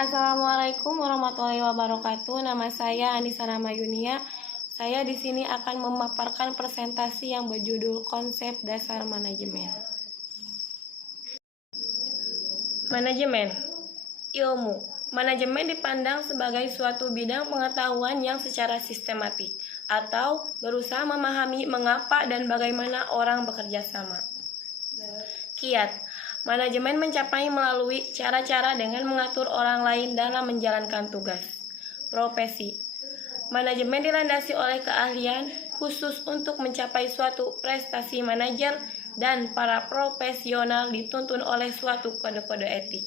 Assalamualaikum warahmatullahi wabarakatuh. Nama saya Anissa Ramayunia. Saya di sini akan memaparkan presentasi yang berjudul Konsep Dasar Manajemen. Manajemen, ilmu. Manajemen dipandang sebagai suatu bidang pengetahuan yang secara sistematik atau berusaha memahami mengapa dan bagaimana orang bekerja sama. Kiat. Manajemen mencapai melalui cara-cara dengan mengatur orang lain dalam menjalankan tugas. Profesi. Manajemen dilandasi oleh keahlian khusus untuk mencapai suatu prestasi manajer dan para profesional dituntun oleh suatu kode-kode etik.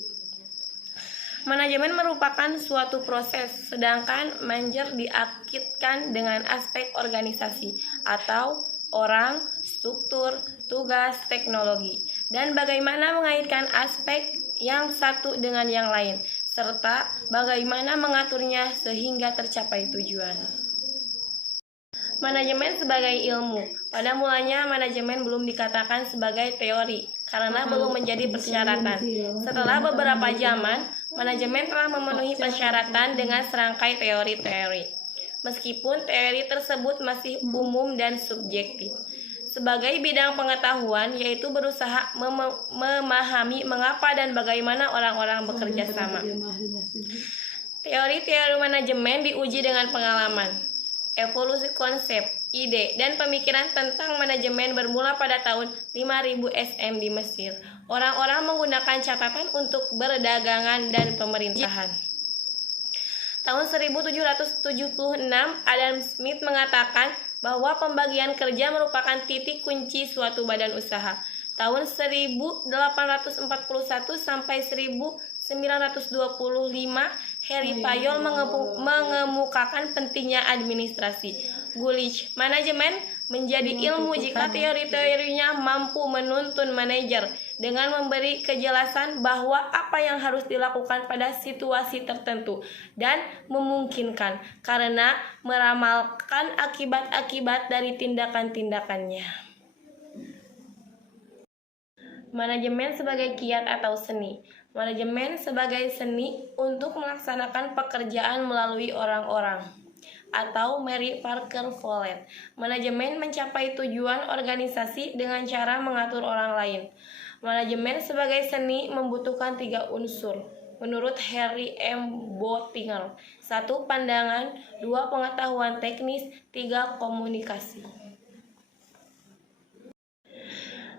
Manajemen merupakan suatu proses, sedangkan manajer diakitkan dengan aspek organisasi atau orang, struktur, tugas, teknologi, dan bagaimana mengaitkan aspek yang satu dengan yang lain, serta bagaimana mengaturnya sehingga tercapai tujuan. Manajemen sebagai ilmu. Pada mulanya manajemen belum dikatakan sebagai teori karena belum menjadi persyaratan. Setelah beberapa zaman, manajemen telah memenuhi persyaratan dengan serangkai teori-teori. Meskipun teori tersebut masih umum dan subjektif. Sebagai bidang pengetahuan, yaitu berusaha memahami mengapa dan bagaimana orang-orang bekerja sama. Teori-teori manajemen diuji dengan pengalaman. Evolusi konsep, ide, dan pemikiran tentang manajemen bermula pada tahun 5000 SM di Mesir. Orang-orang menggunakan catatan untuk berdagangan dan pemerintahan. Tahun 1776, Adam Smith mengatakan bahwa pembagian kerja merupakan titik kunci suatu badan usaha. Tahun 1841 sampai 1925, Harry Payol mengemukakan pentingnya administrasi. Gulich, manajemen menjadi ilmu jika teori-teorinya mampu menuntun manajer dengan memberi kejelasan bahwa apa yang harus dilakukan pada situasi tertentu dan memungkinkan karena meramalkan akibat-akibat dari tindakan-tindakannya. Manajemen sebagai kiat atau seni. Manajemen sebagai seni untuk melaksanakan pekerjaan melalui orang-orang. Atau Mary Parker Follett. Manajemen mencapai tujuan organisasi dengan cara mengatur orang lain. Manajemen sebagai seni membutuhkan 3 unsur. Menurut Harry M. Boettinger, 1. Pandangan, 2. Pengetahuan teknis, 3. Komunikasi.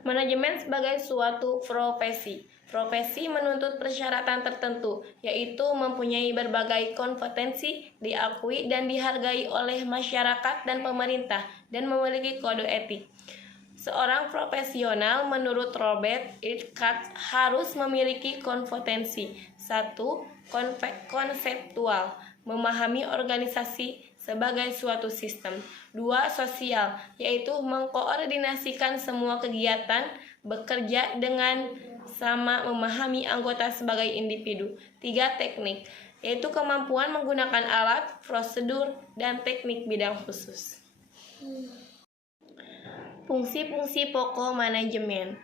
Manajemen sebagai suatu profesi. Profesi menuntut persyaratan tertentu, yaitu mempunyai berbagai kompetensi, diakui dan dihargai oleh masyarakat dan pemerintah, dan memiliki kode etik. Seorang profesional menurut Robert Ickhart harus memiliki kompetensi. 1. Konseptual, memahami organisasi sebagai suatu sistem. 2. Sosial, yaitu mengkoordinasikan semua kegiatan, bekerja dengan sama, memahami anggota sebagai individu. 3. Teknik, yaitu kemampuan menggunakan alat, prosedur, dan teknik bidang khusus. Fungsi-fungsi pokok manajemen.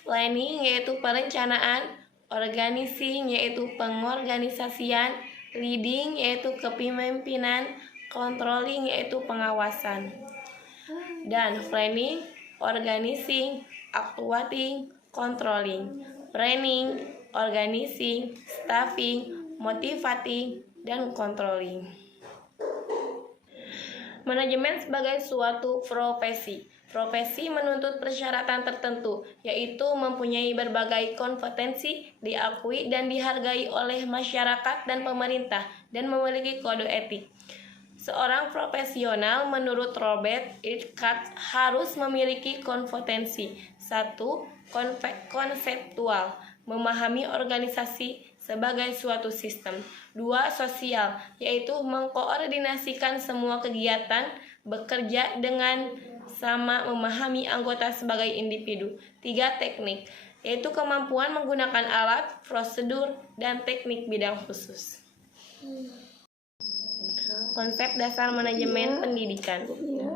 Planning, yaitu perencanaan. Organizing, yaitu pengorganisasian. Leading, yaitu kepemimpinan. Controlling, yaitu pengawasan. Dan planning, organizing, actuating, controlling, planning, organizing, staffing, motivating, dan controlling. Manajemen sebagai suatu profesi. Profesi menuntut persyaratan tertentu, yaitu mempunyai berbagai kompetensi, diakui dan dihargai oleh masyarakat dan pemerintah, dan memiliki kode etik. Seorang profesional menurut Robert Ickhart harus memiliki kompetensi. 1. Konseptual, memahami organisasi sebagai suatu sistem. 2. Sosial, yaitu mengkoordinasikan semua kegiatan, bekerja dengan sama, memahami anggota sebagai individu. 3. Teknik, yaitu kemampuan menggunakan alat, prosedur, dan teknik bidang khusus. Konsep dasar manajemen pendidikan.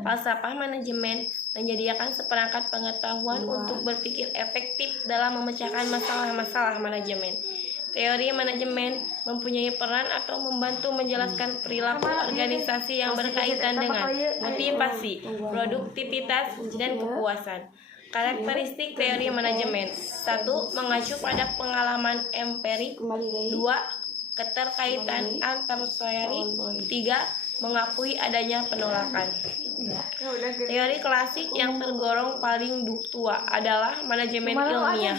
Falsafah manajemen menyediakan seperangkat pengetahuan untuk berpikir efektif dalam memecahkan masalah-masalah manajemen. Teori manajemen mempunyai peran atau membantu menjelaskan perilaku organisasi yang berkaitan dengan motivasi, produktivitas, dan kepuasan. Karakteristik teori manajemen: 1. Mengacu pada pengalaman empirik. 2. Keterkaitan antar teori. 3. Mengakui adanya penolakan. Teori klasik yang tergolong paling tua adalah manajemen ilmiah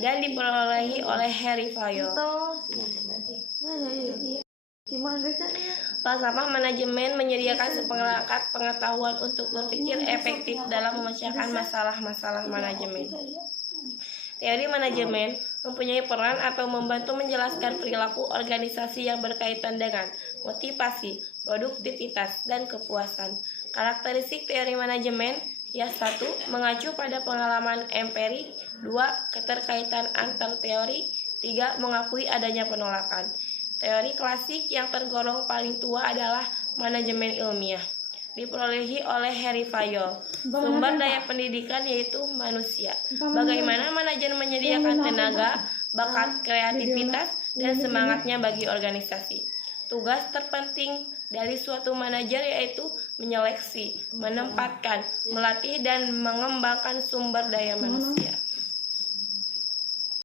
dan diperolehi oleh Harry Fayol. Falsafah manajemen menyediakan seperangkat pengetahuan untuk berpikir efektif dalam memecahkan masalah-masalah manajemen. Teori manajemen mempunyai peran atau membantu menjelaskan perilaku organisasi yang berkaitan dengan motivasi, produktivitas, dan kepuasan. Karakteristik teori manajemen: 1. Mengacu pada pengalaman empirik. 2. Keterkaitan antar teori. 3. Mengakui adanya penolakan. Teori klasik yang tergolong paling tua adalah manajemen ilmiah, diperolehi oleh Harry Fayol. Sumber daya pendidikan yaitu manusia. Bagaimana manajer menyediakan tenaga, bakat, kreativitas, dan semangatnya bagi organisasi. Tugas terpenting dari suatu manajer yaitu menyeleksi, menempatkan, melatih, dan mengembangkan sumber daya manusia.